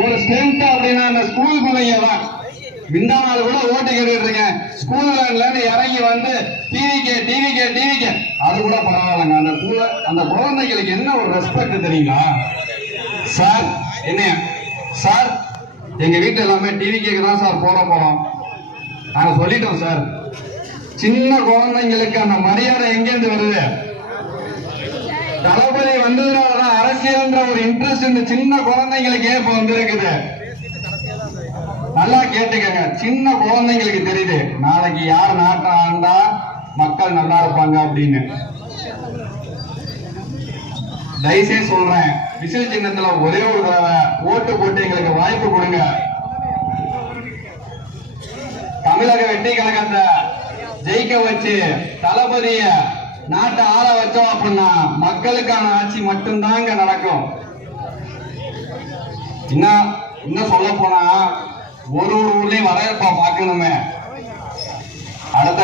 ஒரு ஸ்ட்ரென்த் அப்படின்னா அந்த ஸ்கூல் பிள்ளைங்க தான். இந்த நாள் கூட ஓட்டு கேட்டுட்டு இருக்கேன், ஸ்கூல் வேன்ல இறங்கி வந்து டிவிக்கே அது கூட பரவாயில்லைங்க. அந்த குழந்தைகளுக்கு என்ன ஒரு ரெஸ்பெக்ட் தெரியுங்களா சார்? என்ன சார், எங்க வீட்டு எல்லாமே டிவிக்கே தான் சார் போறோம். நாங்க சொல்லிட்டோம் சார். சின்ன குழந்தைங்களுக்கு அந்த மரியாதை எங்கேருந்து வருது? தளபதி வந்ததுனாலதான் அரசியல்ன்ற ஒரு இன்ட்ரெஸ்ட் இந்த சின்ன குழந்தைங்களுக்கு ஏன் இப்ப வந்திருக்குது. நல்லா கேட்டுக்கங்க, சின்ன குழந்தைங்களுக்கு தெரியுது நாளைக்கு யார் நாட்டை ஆண்டா மக்கள் நல்லா இருப்பாங்க அப்படின்னு. தயவுசெய்து சொல்றேன், விசில் சின்னத்துல ஒரே ஒரு தடவை ஓட்டு போட்டு எங்களுக்கு வாய்ப்பு கொடுங்க. தமிழக வெற்றி கழகத்தை ஜெயிக்க வச்சு தளபதிய நாட்டை ஆள வச்சோம் அப்படின்னா மக்களுக்கான ஆட்சி மட்டும்தாங்க நடக்கும். இன்னும் சொல்ல போனா ஒரு ஊர்லயும் வரவேற்பா பார்க்கணுமே. அடுத்த